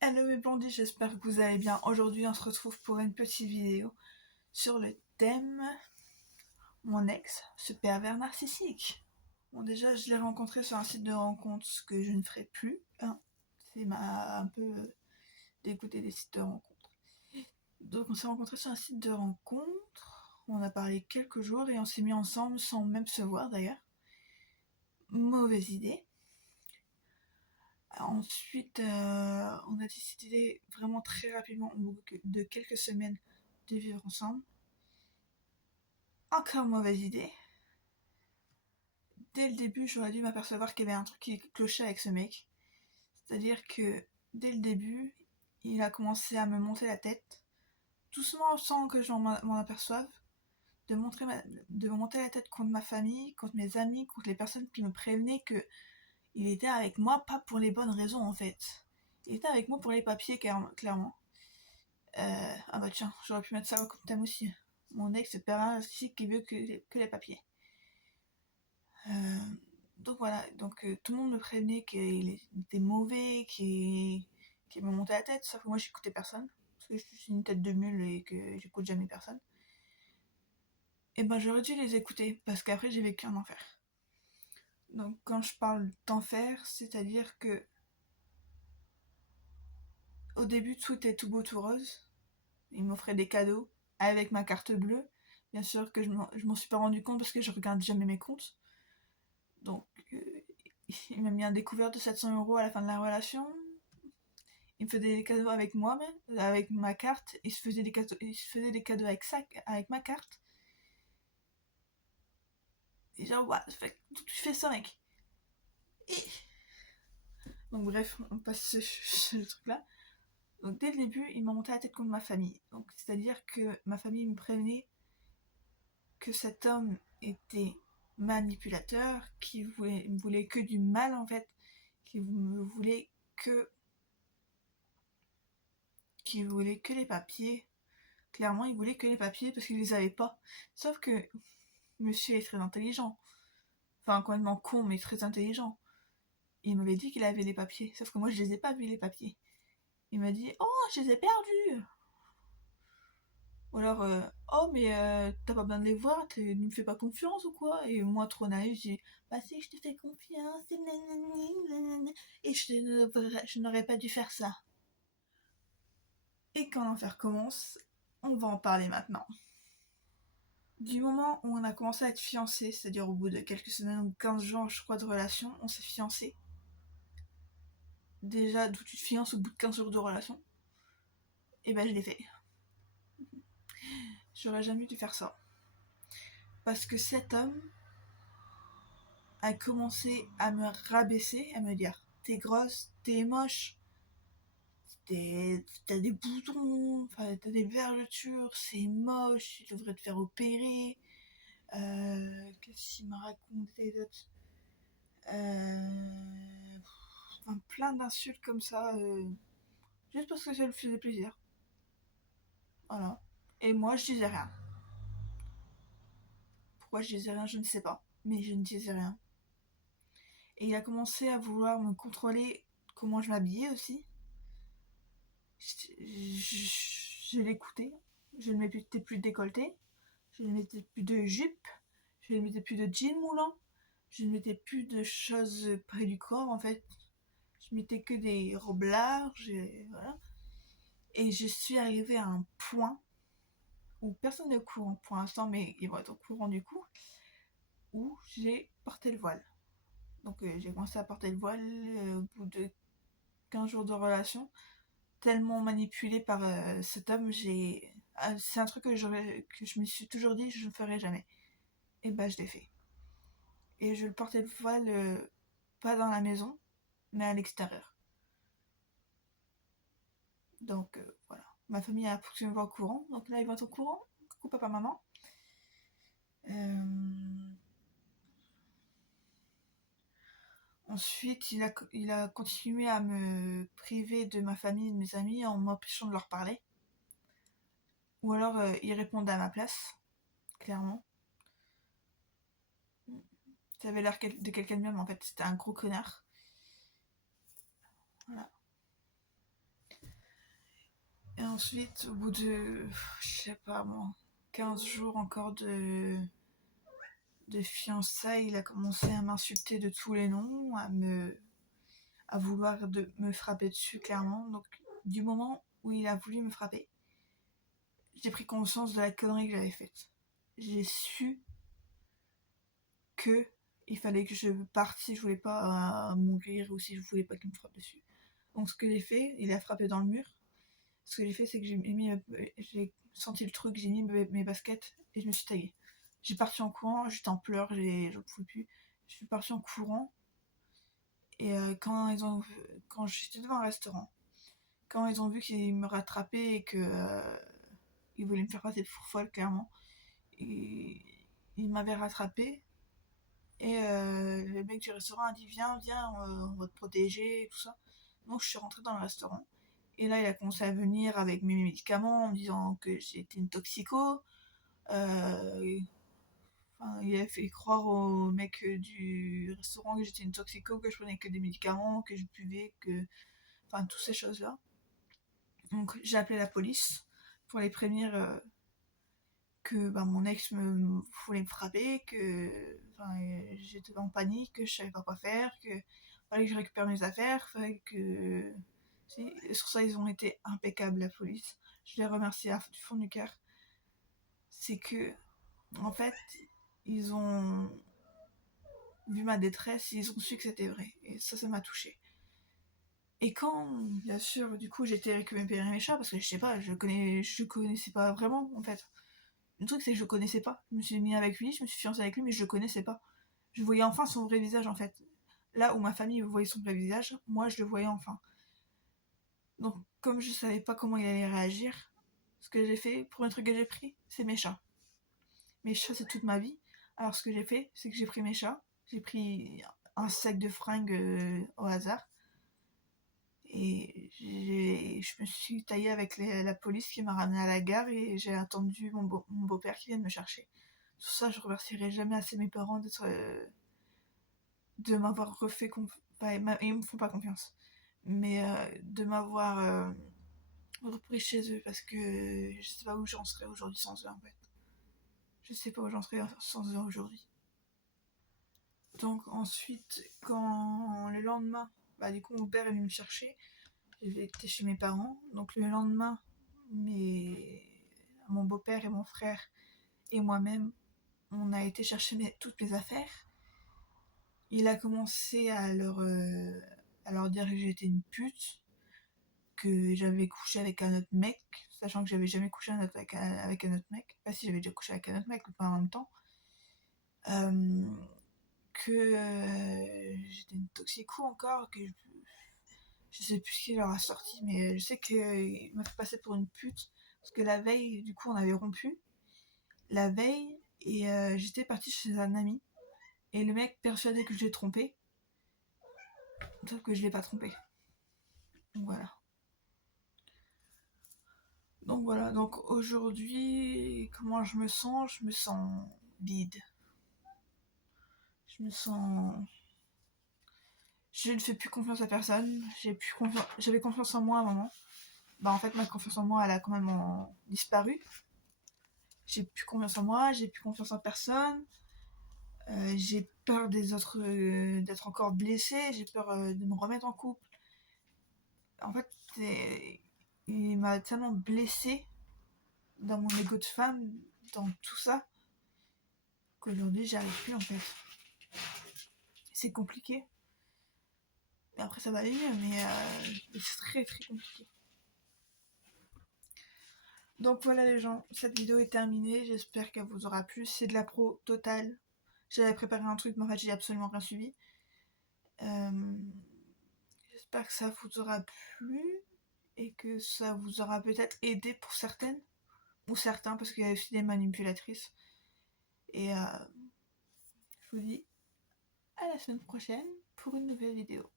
Hello mes blondis, j'espère que vous allez bien. Aujourd'hui, on se retrouve pour une petite vidéo sur le thème mon ex, ce pervers narcissique. Bon, déjà, je l'ai rencontré sur un site de rencontre, ce que je ne ferai plus. Hein. C'est m'a un peu dégoûté des sites de rencontre. Donc, on s'est rencontrés sur un site de rencontre. On a parlé quelques jours et on s'est mis ensemble sans même se voir d'ailleurs. Mauvaise idée. Ensuite, on a décidé vraiment très rapidement, au bout de quelques semaines, de vivre ensemble. Encore mauvaise idée. Dès le début, j'aurais dû m'apercevoir qu'il y avait un truc qui clochait avec ce mec. C'est-à-dire que dès le début, il a commencé à me monter la tête, doucement sans que je m'en aperçoive, de me monter la tête contre ma famille, contre mes amis, contre les personnes qui me prévenaient que il était avec moi pas pour les bonnes raisons en fait. Il était avec moi pour les papiers clairement. Ah bah tiens, j'aurais pu mettre ça comme thème aussi. Mon ex c'est pervers narcissique qui veut que les papiers. Euh, donc voilà, tout le monde me prévenait qu'il était mauvais, qu'il me montait la tête, sauf que moi j'écoutais personne, parce que je suis une tête de mule et que j'écoute jamais personne. Et ben j'aurais dû les écouter, parce qu'après j'ai vécu un enfer. Donc quand je parle d'enfer, c'est-à-dire que au début tout était tout beau tout rose, il m'offrait des cadeaux avec ma carte bleue, bien sûr que je m'en suis pas rendu compte parce que je regarde jamais mes comptes, donc il m'a mis un découvert de 700 € à la fin de la relation. Il me faisait des cadeaux avec moi-même, avec ma carte. Il se faisait des cadeaux avec ma carte. Et genre, ouais, tu fais ça, mec. Et... Donc, bref, on passe ce truc-là. Donc, dès le début, il m'a monté la tête contre ma famille. Donc, c'est-à-dire que ma famille me prévenait que cet homme était manipulateur, qui me voulait que du mal, en fait. Qui me voulait que. Qui voulait que les papiers. Clairement, il voulait que les papiers parce qu'il les avait pas. Sauf que monsieur est très intelligent. Enfin, complètement con, mais très intelligent. Il m'avait dit qu'il avait les papiers. Sauf que moi, je les ai pas vus, les papiers. Il m'a dit, oh, je les ai perdus. Ou alors, oh, mais t'as pas besoin de les voir, tu ne me fais pas confiance ou quoi? Et moi, trop naïf, j'ai dit, bah si, je te fais confiance, et je n'aurais pas dû faire ça. Et quand l'enfer commence, on va en parler maintenant. Du moment où on a commencé à être fiancés, c'est-à-dire au bout de quelques semaines ou 15 jours, je crois, de relation, on s'est fiancés. Déjà, d'où tu te fiances au bout de 15 jours de relation, et ben je l'ai fait. J'aurais jamais dû faire ça. Parce que cet homme a commencé à me rabaisser, à me dire t'es grosse, t'es moche, t'as des boutons, enfin, t'as des vergetures, c'est moche, tu devrais te faire opérer. Qu'est-ce qu'il m'a raconté d'autre? Enfin, plein d'insultes comme ça, juste parce que ça lui faisait plaisir. Voilà. Et moi, je disais rien. Pourquoi je disais rien, je ne sais pas. Mais je ne disais rien. Et il a commencé à vouloir me contrôler comment je m'habillais aussi. Je l'écoutais. Je ne mettais plus de décolleté. Je ne mettais plus de jupe. Je ne mettais plus de jean moulant. Je ne mettais plus de choses près du corps en fait. Je mettais que des robes larges. Et, voilà. Et je suis arrivée à un point où personne n'est au courant pour l'instant, mais ils vont être au courant du coup, où j'ai porté le voile. Donc j'ai commencé à porter le voile au bout de 15 jours de relation. Tellement manipulée par cet homme, c'est un truc que je me suis toujours dit je ne ferai jamais. Et bah je l'ai fait. Et je le portais le voile pas dans la maison, mais à l'extérieur. Donc voilà. Ma famille a absolument pas au courant. Donc là ils vont être au courant. Coucou papa maman. Euh... Ensuite, il a continué à me priver de ma famille et de mes amis en m'empêchant de leur parler. Ou alors, il répondait à ma place, clairement. Ça avait l'air de quelqu'un de bien, mais en fait, c'était un gros connard. Voilà. Et ensuite, au bout de, je sais pas moi, 15 jours encore de fiançailles, il a commencé à m'insulter de tous les noms, à vouloir me frapper dessus clairement. Donc du moment où il a voulu me frapper, j'ai pris conscience de la connerie que j'avais faite. J'ai su que il fallait que je parte si je voulais pas mourir ou si je voulais pas qu'il me frappe dessus. Donc ce que j'ai fait, il a frappé dans le mur. Ce que j'ai fait, c'est que j'ai senti le truc, j'ai mis mes baskets et je me suis taguée. J'ai parti en courant, j'étais en pleurs, j'en pouvais plus. Je suis partie en courant et quand j'étais devant un restaurant, quand ils ont vu qu'ils me rattrapaient et que ils voulaient me faire passer pour folle clairement, ils m'avaient rattrapée. Et le mec du restaurant a dit viens, on va te protéger et tout ça. Donc je suis rentrée dans le restaurant. Et là il a commencé à venir avec mes médicaments en me disant que j'étais une toxico. Il a fait croire au mec du restaurant que j'étais une toxico, que je prenais que des médicaments, que je buvais, Enfin toutes ces choses-là. Donc j'ai appelé la police pour les prévenir que mon ex voulait me frapper, que j'étais en panique, que je savais pas quoi faire, que fallait que je récupère mes affaires, fallait que... Et sur ça, ils ont été impeccables, la police. Je les remercie du fond du cœur. C'est que, en fait, ils ont vu ma détresse, ils ont su que c'était vrai. Et ça m'a touchée. Et quand, bien sûr, du coup, j'étais récupérer mes chats, parce que je sais pas, je connaissais pas vraiment, en fait. Le truc, c'est que je le connaissais pas. Je me suis mis avec lui, je me suis fiancée avec lui, mais je le connaissais pas. Je voyais enfin son vrai visage, en fait. Là où ma famille voyait son vrai visage, moi, je le voyais enfin. Donc, comme je savais pas comment il allait réagir, ce que j'ai fait, le premier truc que j'ai pris, c'est mes chats. Mes chats, c'est toute ma vie. Alors, ce que j'ai fait, c'est que j'ai pris mes chats, j'ai pris un sac de fringues au hasard, et je me suis taillée avec la police qui m'a ramenée à la gare et j'ai attendu mon beau-père qui vienne me chercher. Sur ça, je remercierai jamais assez mes parents de m'avoir refait confiance. Ils me font pas confiance. Mais de m'avoir repris chez eux parce que je sais pas où j'en serais aujourd'hui sans eux en fait. Je sais pas où j'en serais sans eux aujourd'hui. Donc ensuite, quand le lendemain, du coup mon père est venu me chercher, j'ai été chez mes parents. Donc le lendemain, mon beau-père et mon frère et moi-même, on a été chercher toutes mes affaires. Il a commencé à leur dire que j'étais une pute, que j'avais couché avec un autre mec, sachant que j'avais jamais couché avec un autre mec. Enfin si, j'avais déjà couché avec un autre mec, mais pas en même temps. Que j'étais une toxico encore, que je sais plus ce qu'il leur a sorti, mais je sais qu'il m'a fait passer pour une pute, parce que la veille, du coup, on avait rompu, la veille, et j'étais partie chez un ami, et le mec persuadé que je l'ai trompé, sauf que je l'ai pas trompé. Donc voilà. Donc aujourd'hui, comment je me sens? Je me sens vide. Je me sens... Je ne fais plus confiance à personne. J'avais confiance en moi à un moment. En fait, ma confiance en moi, elle a quand même disparu. J'ai plus confiance en moi, j'ai plus confiance en personne. J'ai peur des autres, d'être encore blessée. J'ai peur de me remettre en couple. En fait, il m'a tellement blessée dans mon ego de femme, dans tout ça, qu'aujourd'hui, j'y arrive plus en fait. C'est compliqué. Et après, ça va aller mieux, mais c'est très très compliqué. Donc voilà les gens, cette vidéo est terminée, j'espère qu'elle vous aura plu. C'est de la pro totale. J'avais préparé un truc, mais en fait j'ai absolument rien suivi. J'espère que ça vous aura plu et que ça vous aura peut-être aidé pour certaines ou certains, parce qu'il y a aussi des manipulatrices. Et je vous dis à la semaine prochaine pour une nouvelle vidéo.